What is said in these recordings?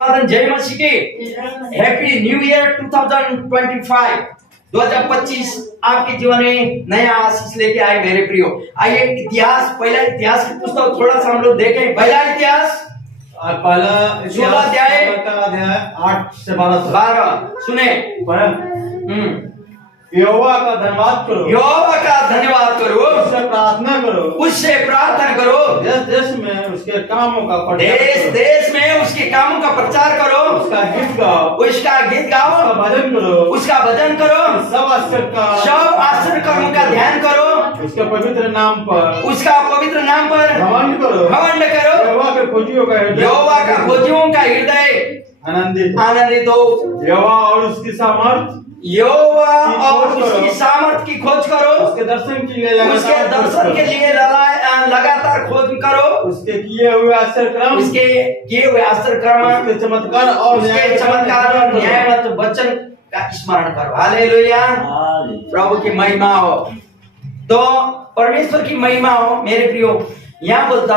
जय मसीह की happy new year 2025 2025 आपके जीवन में नया आशीष लेके आए मेरे प्रियो। आइए इतिहास, पहला इतिहास की पुस्तक थोड़ा सा हम लोग देखें। पहला इतिहास पहला 16 अध्याय 8 से 12 सुने। यहोवा का धन्यवाद करो, यहोवा का धन्यवाद करो, उससे प्रार्थना करो, उससे प्रार्थना करो, देश देश में उसके कामों का प्रचार देश करो, देश में उसके कामों का प्रचार करो, उसका गीत गाओ, उसका गीत गाओ, उसका भजन करो, उसका भजन करो, सब आश्चर्य कर्मों का ध्यान करो, उसके पवित्र नाम पर घमंड करो। यहोवा के खोजियों का हृदय आनंदित हो। यहोवा और उसकी सामर्थ की खोज करो, उसके दर्शन के लिए लगातार खोज करो, उसके किए हुए आश्चर्य कर्म, चमत्कार और न्याय वचन का स्मरण करो। हालेलुया, प्रभु की महिमा हो, तो परमेश्वर की महिमा हो मेरे प्रियो। यहाँ बोलता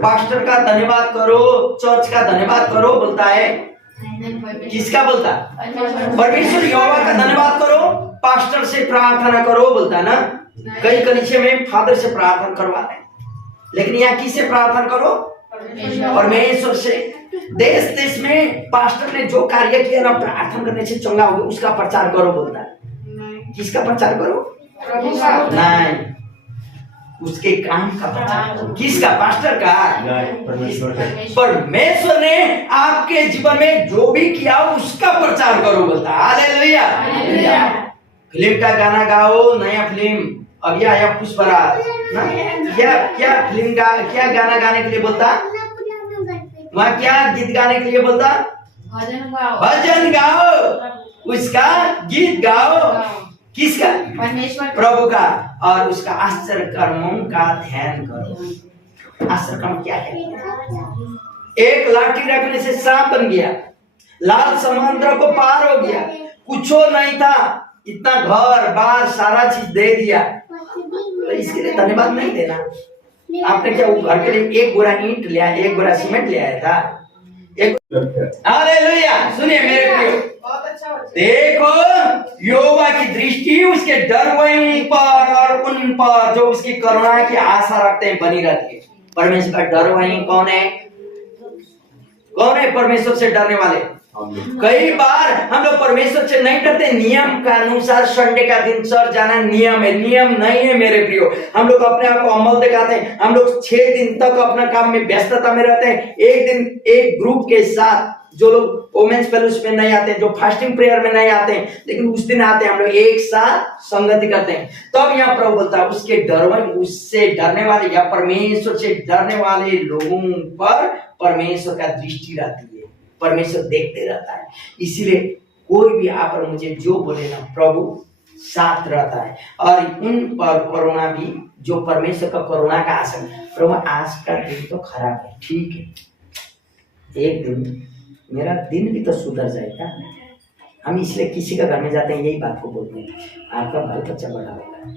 पास्टर का धन्यवाद करो, चर्च का धन्यवाद करो, बोलता है। किसका बोलता? परमेश्वर यहोवा का धन्यवाद करो, पास्टर से प्रार्थना करो, बोलता है ना। कई कलीसिया में फादर से प्रार्थना करवाते हैं, लेकिन यहाँ किससे प्रार्थना करो? परमेश्वर से। देश देश में पास्टर ने जो कार्य किया ना, प्रार्थना करने से चंगा हो, उसका प्रचार करो, बोलता है। किसका प्रचार करो? नहीं, उसके काम का प्रचार करो। किसका? पास्टर का। परमेश्वर ने आपके जीवन में जो भी किया उसका प्रचार करो, बोलता है। हालेलुया। फिल्म का गाना गाओ, नया फिल्म अभी आया पुष्पराज ना, क्या फिल्म का क्या गाना गाने के लिए बोलता? वहाँ क्या गीत गाने के लिए बोलता? भजन गाओ, उसका गीत गाओ। किसका? परमेश्वर, प्रभु का। और उसका आश्चर्य कर्मों का ध्यान करो। आश्चर्य कर्म क्या है? एक लाठी रखने से सांप बन गया, लाल समुद्र को पार हो गया, कुछ नहीं था, इतना घर बार सारा चीज दे दिया, तो इसके लिए धन्यवाद नहीं देना? आपने क्या वो घर के लिए एक बोरा ईंट लिया, एक बोरा सीमेंट ले आया था? हालेलुया। सुनिए मेरे प्रियो, देखो यहोवा की दृष्टि उसके डरवों पर और उन पर जो उसकी करुणा की आशा रखते हैं बनी रहती है। परमेश्वर का डरवों कौन है? कौन है परमेश्वर से डरने वाले? कई बार हम लोग परमेश्वर से नहीं डरते। नियम का अनुसार संडे का दिन चर्च जाना नियम है, नियम नहीं है मेरे प्रियो। हम लोग अपने आप को अमल दिखाते हैं। हम लोग 6 दिन तक अपना काम में व्यस्तता में रहते हैं। एक दिन एक ग्रुप के साथ, जो लोग वोमेन्स फेलोशिप में नहीं आते, जो फास्टिंग प्रेयर में नहीं आते हैं, लेकिन उस दिन आते हैं, हम लोग एक साथ संगति करते हैं। तब यहाँ प्रभु बोलता है उसके उससे डरने वाले या परमेश्वर से डरने वाले लोगों पर परमेश्वर का दृष्टि रहती है, परमेश्वर देखते रहता है। इसीलिए कोई भी आप और मुझे जो बोले ना, प्रभु साथ रहता है। और उन पर करुणा भी, जो परमेश्वर का करुणा का आसन। प्रभु आज का दिन तो खराब है, ठीक है, एक दिन मेरा दिन भी तो सुधर जाएगा। हम इसलिए किसी का घर में जाते हैं, यही बात को बोलते हैं, आपका बाल बच्चा बड़ा होगा।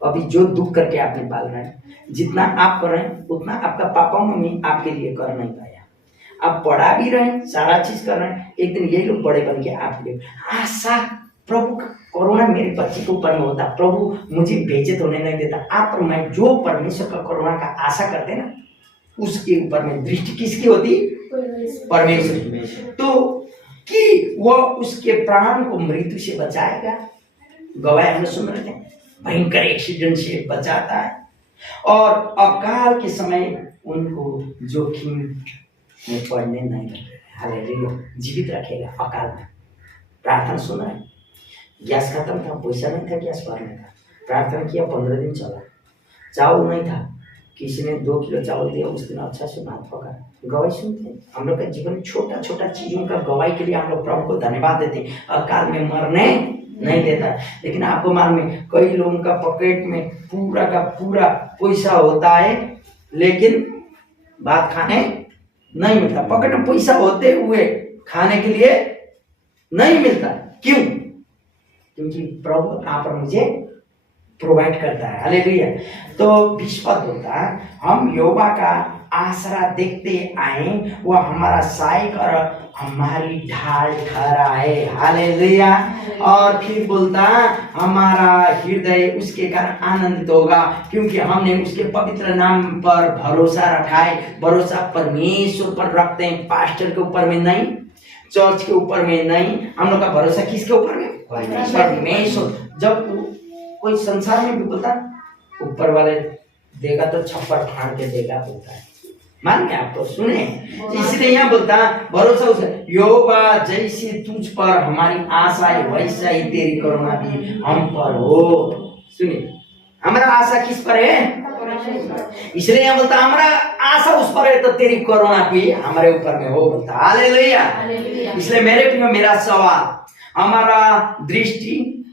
अभी जो दुख करके आपने पाल रहे हैं, जितना आप कर रहे हैं उतना आपका पापा मम्मी आपके लिए कर नहीं पाया। आप पढ़ा भी रहे हैं, सारा चीज कर रहे हैं, एक दिन यही लोग बड़े बन के आपके लिए आशा, प्रभु का करुणा मेरे बच्चे के ऊपर में होता, प्रभु मुझे बेइज्जत होने नहीं देता। आप और मैं जो परमेश्वर का करुणा का आशा करते ना, उसके ऊपर में दृष्टि किसकी होती? परमेश्वर की। तो कि वो उसके प्राण को मृत्यु से बचाएगा। गवाह हम सुन रहे थे, भयंकर एक्सीडेंट से बचाता है, और अकाल के समय उनको जोखिम में पढ़ने नहीं रखेगा। हालेलुया, जीवित रखेगा अकाल में। प्रार्थना सुना है, गैस खत्म था, पैसा नहीं था गैस भरने का, प्रार्थना किया, 15 दिन चला, चावल नहीं था, किसी ने 2 किलो चावल दिया, उस दिन अच्छा से भात पका। गवाही सुनते हैं हम लोग के जीवन में, छोटा छोटा चीजों का गवाही के लिए हम लोग प्रभु को धन्यवाद देते हैं। अकाल में मरने नहीं देता। लेकिन आपको मालूम है, कई लोगों का पॉकेट में पूरा का पूरा पैसा होता है, लेकिन भात खाने नहीं मिलता। पॉकेट में पैसा होते हुए खाने के लिए नहीं मिलता। क्यों? क्योंकि प्रभु आप और मुझे प्रोवाइड करता है। हालेलुया। तो 20 पद होता है, हम यहोवा का आसरा देखते आए, वो हमारा सहायक और हमारी ढाल ठहराए। हालेलुया। और फिर बोलता हमारा हृदय उसके कारण आनंदित होगा, क्योंकि हमने उसके पवित्र नाम पर भरोसा रखा है। भरोसा परमेश्वर पर रखते हैं, पास्टर के ऊपर में नहीं, चर्च के ऊपर में नहीं। हम लोग का भरोसा किसके ऊपर में? परमेश्वर। जब कोई संसार में भी बोलता ऊपर वाले देगा तो छप्पर फाड़ के देगा बोलता है, मान गए आप तो सुने। इसलिए यहाँ बोलता भरोसा उसे, यहोवा जैसे तुझ पर हमारी आशा है वैसा ही तेरी करुणा भी हम पर हो। सुनिए, हमारा आशा किस पर है? इसलिए यहाँ बोलता हमारा आशा उस पर है तो तेरी करुणा भी हमारे ऊपर में हो बोलता। हालेलुया। इसलिए मेरे प्रिय, मेरा सवाल, हमारा दृष्टि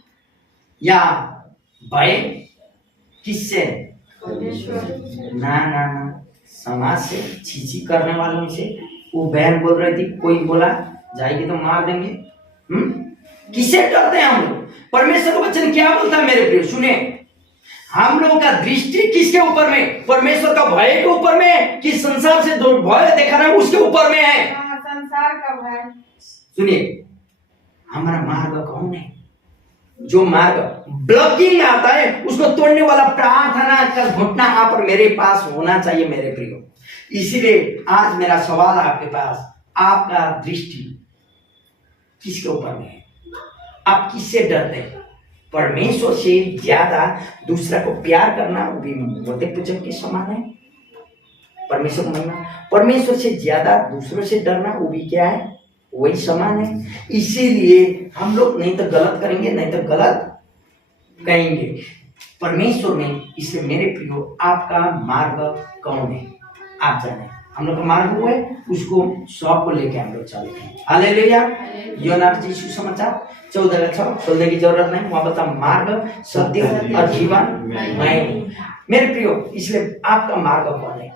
या भय किससे? ना ना ना, समाज से, छीछी करने वालों से। वो बहन बोल रही थी, कोई बोला जाएगी तो मार देंगे। किससे डरते हैं हम लोग? परमेश्वर का वचन क्या बोलता है मेरे प्रिय? सुने, हम लोगों का दृष्टि किसके ऊपर में? परमेश्वर का भय के ऊपर में कि संसार से जो भय देखा रहा है उसके ऊपर में है? संसार का भय। सुनिए, हमारा मार्ग कौन है? जो मार्ग ब्लॉकिंग आता है उसको तोड़ने वाला प्रार्थना का घुटना आप और मेरे पास होना चाहिए मेरे प्रियो। इसीलिए आज मेरा सवाल आपके पास, आपका दृष्टि किसके ऊपर में है? आप किससे डरते हैं? परमेश्वर से ज्यादा दूसरा को प्यार करना वो भी मोटे पूजन के समान है। परमेश्वर को मानना, परमेश्वर से ज्यादा दूसरों से डरना वो भी क्या है? वही समान है। इसीलिए हम लोग नहीं तो गलत करेंगे, नहीं तो गलत कहेंगे परमेश्वर में। इसलिए मेरे प्रियो, आपका मार्ग कौन है? आप जाने। हम लोग का मार्ग हुआ है, उसको सौ को लेके हम लोग चलते हैं। हालेलुया। योना सुसमाचार 14:6 खोलने की जरूरत नहीं, वहां बता मार्ग, सत्य और जीवन मैं हूं। मेरे प्रियो, इसलिए आपका मार्ग कौन है?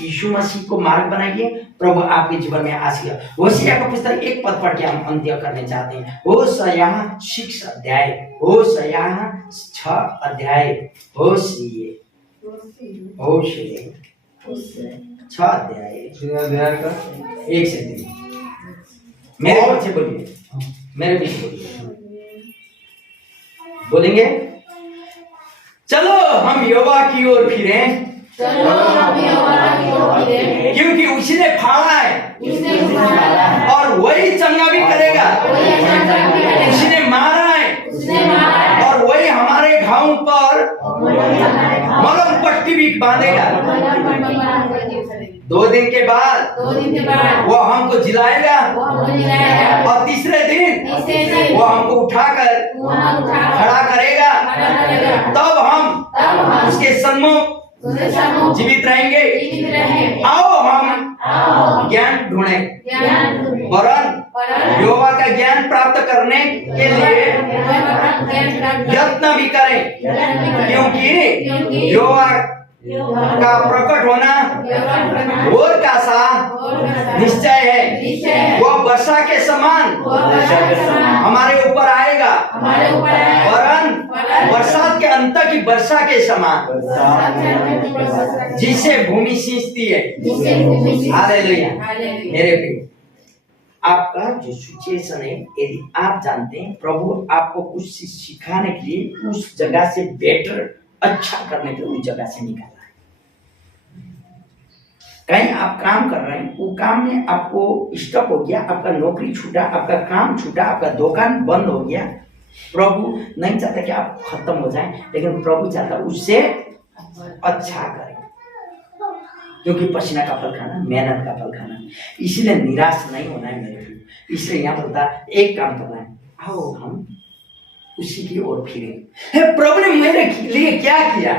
यीशु मसीह को मार्ग बनाइए, प्रभु आपके जीवन में आशीष। होशिया का पुस्तक 1 पद पढ़ के हम अंत्य करने चाहते हैं। होशिया 6 अध्याय, होशिया 6 अध्याय, होशिया 6 अध्याय का 1 से 3। मेरे पीछे बोलिए, मेरे पीछे बोलिए, बोलेंगे चलो हम यहोवा की ओर फिरें, क्योंकि उसने फाड़ा है और वही चंगा भी करेगा। उसने मारा है और वही हमारे घावों पर मलम पट्टी भी बांधेगा। 2 दिन के बाद वो हमको जिलाएगा और तीसरे दिन वो हमको उठाकर खड़ा करेगा। तब हम उसके सम्मुख जीवित रहेंगे। आओ हम ज्ञान ढूंढें, वरन यहोवा का ज्ञान प्राप्त करने के लिए यत्न भी करें, क्योंकि यहोवा का प्रकट होना और का सा निश्चय है। वो वर्षा के समान हमारे ऊपर आएगा, वरन बरसात के अंत की वर्षा के समान, जिससे भूमि सींचती है। हालेलुया। मेरे प्रिय, आपका जो सिचुएशन है, यदि आप जानते हैं प्रभु आपको कुछ सिखाने के लिए उस जगह से बेटर, अच्छा करने के लिए उस जगह से निकाला है। कहीं आप काम कर रहे हैं, वो काम में आपको स्टॉप हो गया, आपका नौकरी छूटा, आपका काम छूटा, आपका दुकान बंद हो गया। प्रभु नहीं चाहता कि आप खत्म हो जाएं, लेकिन प्रभु चाहता उससे अच्छा करें, क्योंकि पसीना का फल खाना, मेहनत का फल खाना। इसलिए निराश नहीं होना है मेरे लिए। इसलिए यहाँ बोलता एक काम करना है, आओ हम उसी की ओर फिरें। प्रभु ने मेरे लिए क्या किया?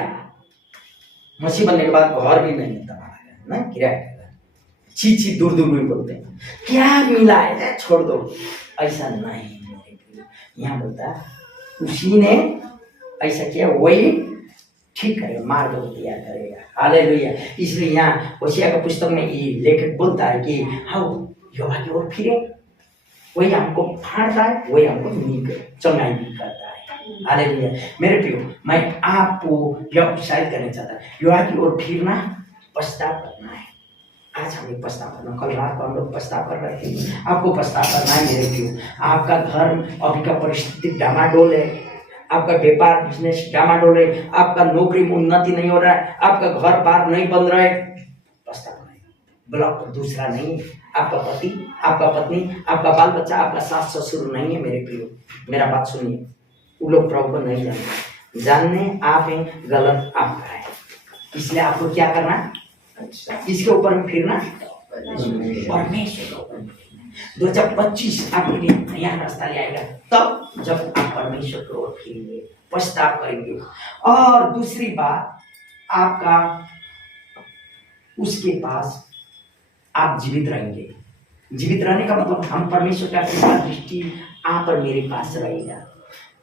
मसीह बनने के बाद घर भी नहीं मिलता ना, किराया छी दूर दूर में बोलते हैं क्या मिला है, छोड़ दो, ऐसा नहीं। यहाँ बोलता उसी ने ऐसा किया, वही ठीक करेगा, मार्ग तैयार करेगा। हालेलुया। इसलिए यहाँ होशिया का पुस्तक में ये लेखक बोलता है कि हाँ यहोवा की ओर फिरे, वही हमको फाड़ता है, वही हमको चंगाई भी करता है। हालेलुया। मेरे प्रियो, मैं आपको यह उत्साहित करना चाहता हूँ, यहोवा की ओर फिरना, पश्चाताप करना है। आज हमें पछतावा करना, कल रात को हम लोग पछतावा कर रहे थे, आपको पछतावा करना है मेरे प्रियो। आपका घर अभी का परिस्थिति डामाडोल है, आपका व्यापार बिजनेस डामाडोल है, आपका नौकरी में उन्नति नहीं हो रहा है, आपका घर बार नहीं बन रहा है, पछतावा नहीं, ब्लॉक दूसरा नहीं, आपका पति, आपका पत्नी, आपका बाल बच्चा, आपका सास ससुर नहीं है मेरे प्रियो। मेरा बात सुनिए, वो लोग प्रभु को नहीं जानते, जानने आप हैं, गलत आपका है, इसलिए आपको क्या करना, इसके ऊपर में फिरना, परमेश्वर के ऊपर में फिरना। 2025 आपके लिए नया रास्ता ले आएगा तब जब आप परमेश्वर की ओर फिरेंगे, पछतावा करेंगे। और दूसरी बात, आपका उसके पास आप जीवित रहेंगे। जीवित रहने का मतलब हम परमेश्वर का कृपा दृष्टि आप और मेरे पास रहेगा।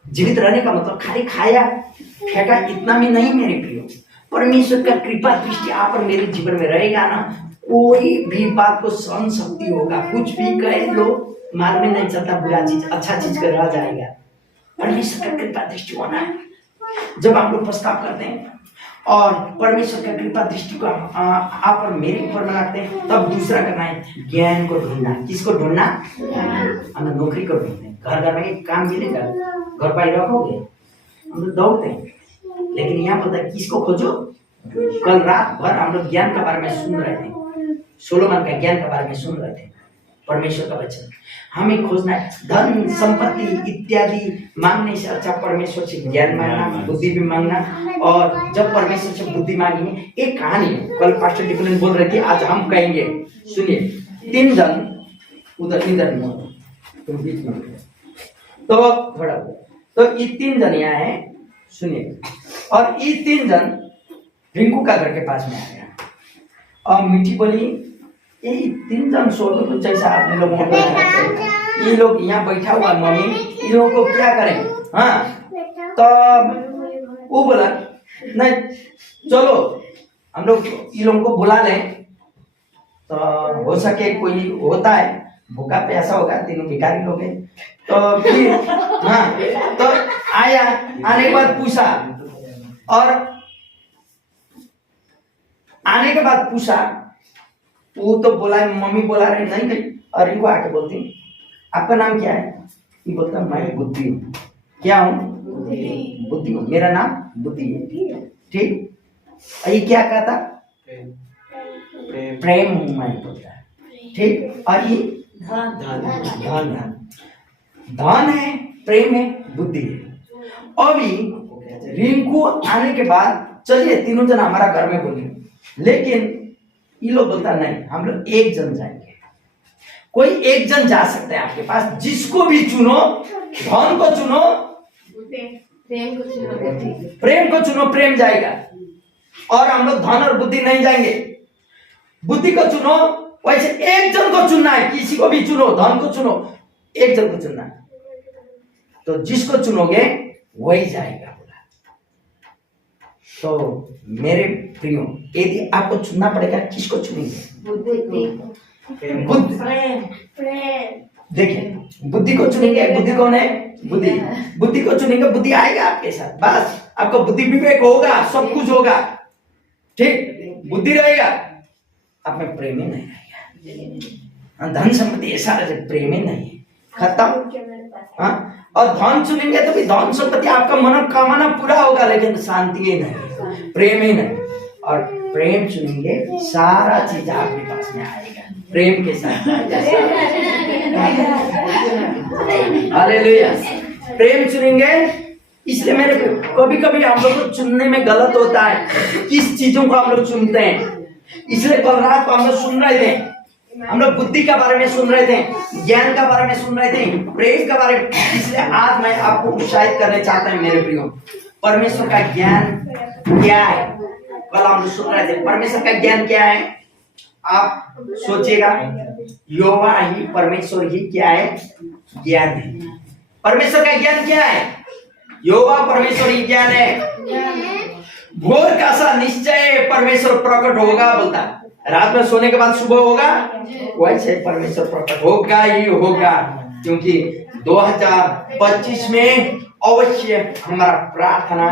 जीवित रहने का मतलब खाली खाया फेंका इतना भी नहीं मेरे प्रियो। परमेश्वर का कृपा दृष्टि आप और मेरे जीवन में रहेगा ना, कोई भी बात को सहन शक्ति होगा, कुछ भी कहे लोग मालूम ही नहीं चलता, बुरा चीज अच्छा चीज कर रह जाएगा। परमेश्वर का कृपा दृष्टि होना है। जब आप लोग प्रस्ताव करते हैं और परमेश्वर का कृपा दृष्टि को आप और मेरे ऊपर लगाते हैं, तब दूसरा करना है ज्ञान को ढूंढना। किसको ढूंढना? हमें नौकरी को ढूंढते हैं, घर घर में एक काम मिलेगा, घर पर रखोगे, हम लोग दौड़ते हैं, लेकिन यहाँ पता है किसको खोजो। कल रात भर हम लोग ज्ञान के बारे में सुन रहे थे, सोलोमन का ज्ञान के बारे में सुन रहे थे, परमेश्वर का वचन। हमें खोजना है, धन संपत्ति इत्यादि मांगने से अच्छा परमेश्वर से ज्ञान मांगना, बुद्धि भी मांगना। और जब परमेश्वर से बुद्धि मांगेंगे, एक कहानी कल पास्टर डिफरेंट बोल रहे थे, आज हम कहेंगे, सुनिए। 3 जन उधर इधर तुम बीच में तो थोड़ा, तो ये 3 जन यहाँ है, सुनिए। और ये 3 जन रिंकू का घर के पास में आ गया और मीठी बोली, ये 3 जन सोचो तो जैसा आदमी लोग ये लोग यहाँ बैठा हुआ मम्मी, इन लोगों को क्या करें? हाँ, तो वो बोला नहीं चलो हम लोग इन लोगों को बुला लें, तो हो सके कोई होता है भूखा प्यासा होगा, 3 भिखारी लोग हैं। तो फिर हाँ, तो आया, आने के बाद पूछा, और आने के बाद पूछा, वो तो बोला मम्मी बोला रहे नहीं गई, और इनको आके बोलती आपका नाम क्या है? ये बोलता मैं बुद्धि हूँ। क्या हूँ? बुद्धि हूँ, मेरा नाम बुद्धि है। ठीक, ये क्या कहता? प्रेम हूँ मैं बोलता है। ठीक, और ये धन धन है, प्रेम है, बुद्धि है। अभी रिंकू आने के बाद चलिए 3 जन हमारा घर में बोले, लेकिन ये लोग बोलता नहीं, हम लोग 1 जन जाएंगे। कोई 1 जन जा सकता है आपके पास, जिसको भी चुनो, धन को चुनो, प्रेम को चुनो, प्रेम जाएगा। और हम लोग धन और बुद्धि नहीं जाएंगे। बुद्धि को चुनो, वैसे 1 जन को चुनना है, किसी को भी चुनो, धन को चुनो, 1 जन को चुनना है। तो जिसको चुनोगे वही जाएगा बोला। तो मेरे प्रियो, यदि आपको चुनना पड़ेगा, किसको चुनेंगे? देखिए, बुद्धि को चुनेंगे, बुद्धि कौन है? बुद्धि। बुद्धि को चुनेंगे, बुद्धि आएगा आपके साथ, बस आपको बुद्धि विवेक होगा, सब कुछ होगा। ठीक, बुद्धि रहेगा, आप में प्रेम ही नहीं रहेगा। धन संपत्ति ऐसा प्रेम ही नहीं है, खत्म। हाँ, और धन चुनेंगे तो भी धन संपत्ति आपका मनोकामना पूरा होगा, लेकिन शांति ही नहीं, प्रेम ही नहीं। और प्रेम चुनेंगे, सारा चीज आपके पास में आएगा, प्रेम के साथ। हालेलुया। प्रेम चुनेंगे, इसलिए मेरे कभी कभी हम लोग को चुनने में गलत होता है, किस चीजों को हम लोग चुनते हैं। इसलिए कल रात को हम लोग सुन रहे थे, हम लोग बुद्धि के बारे में सुन रहे थे, ज्ञान के बारे में सुन रहे थे, प्रेम के बारे में। इसलिए आज मैं आपको उत्साहित करने चाहता हूं मेरे प्रियो, परमेश्वर का ज्ञान क्या है। कल हम लोग सुन रहे थे, परमेश्वर का ज्ञान क्या है। आप सोचिएगा, यहोवा ही परमेश्वर ही क्या है? ज्ञान है। परमेश्वर का ज्ञान क्या है? यहोवा परमेश्वर ही ज्ञान है। घोर का सा निश्चय परमेश्वर प्रकट होगा बोलता, रात में सोने के बाद सुबह होगा, वैसे परमेश्वर प्रकट होगा ही होगा। क्योंकि 2025 में अवश्य हमारा प्रार्थना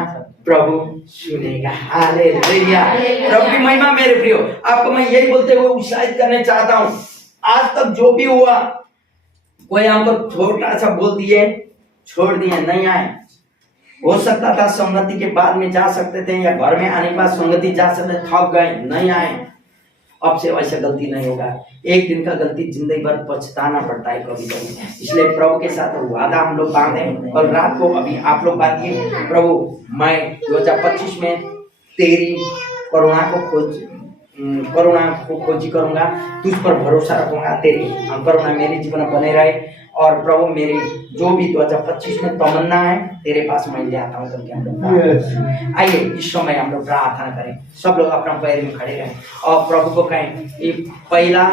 प्रभु सुनेगा। हालेलुया। प्रभु की महिमा मेरे प्रियो। आपको मैं यही बोलते हुए उत्साहित करने चाहता हूँ, आज तक जो भी हुआ, कोई हमको छोटा सा बोल दिए, छोड़ दिए, नहीं आए। हो सकता था संगति के बाद में जा सकते थे, या घर में आने के बाद संगति जा सकते, थक गए, नहीं आए। अब से वैसे गलती नहीं होगा। एक दिन का गलती जिंदगी भर पछताना पड़ता है कभी कभी। इसलिए प्रभु के साथ वादा हम लोग बांधे। और रात को अभी आप लोग बांधिए, प्रभु मैं 2025 में तेरी करुणा को खोजी करूंगा, तुझ पर भरोसा रखूंगा, तेरी करुणा मेरे जीवन में बने रहे। और प्रभु मेरी जो भी 2025 में तमन्ना है तेरे पास मैं ले आता हूँ करके हम लोग आइए इस समय हम लोग प्रार्थना करें। सब लोग अपना पैर में खड़े रहें और प्रभु को कहें, ये पहला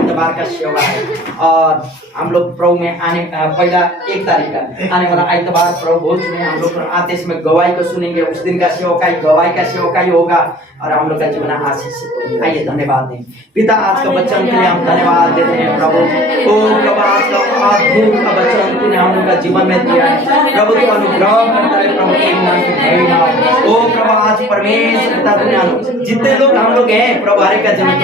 इतवार का सेवा है और हम लोग प्रभु में आने पहला 1 तारीख का आने वाला इतवार प्रभु भोज में हम लोग आते समय गवाही को सुनेंगे। उस दिन का सेवकाई गवाही का सेवकाई होगा और हम लोग का जीवन आशीषित होगा। आइए धन्यवाद दें पिता, आज का वचन के लिए हम धन्यवाद देते हैं प्रभु। ओ प्रभु आज का अद्भुत का वचन तूने हम लोग का जीवन में दिया है प्रभु, तू अनुग्रह करता है प्रभु। ओ प्रभु आज परमेश्वर पिता तूने जितने लोग हम लोग हैं प्रभु हर एक का जीवन